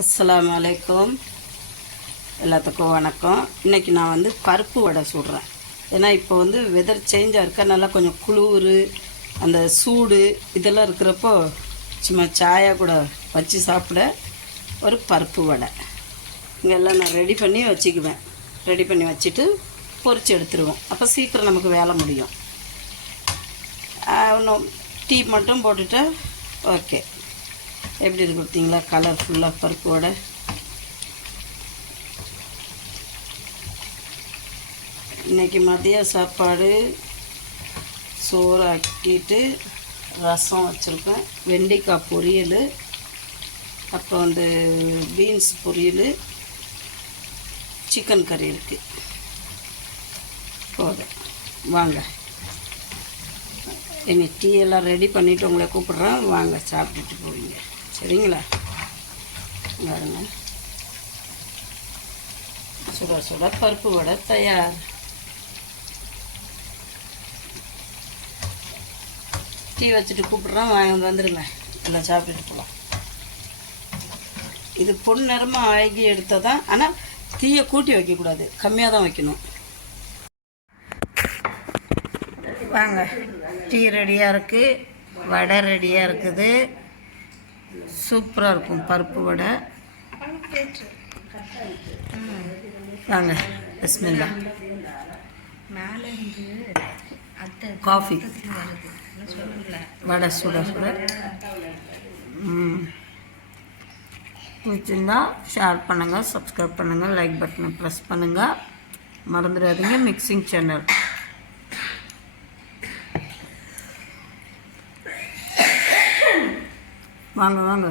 அஸ்ஸலாமு அலைக்கும். எல்லாத்துக்கும் வணக்கம். இன்றைக்கி நான் வந்து பருப்பு வடை சுடுறேன். ஏன்னா இப்போ வந்து வெதர் சேஞ்சாக இருக்கா, நல்லா கொஞ்சம் குளிர், அந்த சூடு இதெல்லாம் இருக்கிறப்போ சும்மா சாயா கூட வச்சு சாப்பிட ஒரு பருப்பு வடை இங்கெல்லாம் நான் ரெடி பண்ணி வச்சுக்குவேன். ரெடி பண்ணி வச்சுட்டு பொரித்து எடுத்துருவோம். அப்போ சீக்கிரம் நமக்கு வேலை முடியும். இன்னும் டீ மட்டும் போட்டுட்டா ஓகே. எப்படி இருக்கு பார்த்தீங்களா, கலர்ஃபுல்லாக பருப்பு வடை. இன்றைக்கி மதிய சாப்பாடு சோறு ஆக்கிட்டு ரசம் வச்சுருக்கேன், வெண்டைக்காய் பொரியல், அப்புறம் வந்து பீன்ஸ் பொரியல், சிக்கன் கறி இருக்குது. போதும், வாங்க. இனி டீ எல்லாம் ரெடி பண்ணிவிட்டு உங்களை கூப்பிட்றேன், வாங்க சாப்பிட்டுட்டு போவீங்க, சரிங்களா? பாருங்க, சுட சுட பருப்பு வடை தயார். டீ வச்சுட்டு கூப்பிட்றேன், வாங்க வந்துடுங்க, எல்லாம் சாப்பிட்டுட்டு போகலாம். இது பொன்னிறமாக ஆகி எடுத்ததான், ஆனால் தீயை கூட்டி வைக்கக்கூடாது, கம்மியாக தான் வைக்கணும். வாங்க, டீ ரெடியாக இருக்குது, வடை ரெடியாக இருக்குது. சூப்பராக இருக்கும் பருப்பு வடை. வாங்க, பிஸ்மில்லா. காஃபி வடை சுட சுட. பிடிச்சிருந்தா ஷேர் பண்ணுங்கள், சப்ஸ்கிரைப் பண்ணுங்கள், லைக் பட்டனை ப்ரெஸ் பண்ணுங்கள், மறந்துடாதீங்க. Mixing channel. வாங்க வாங்க.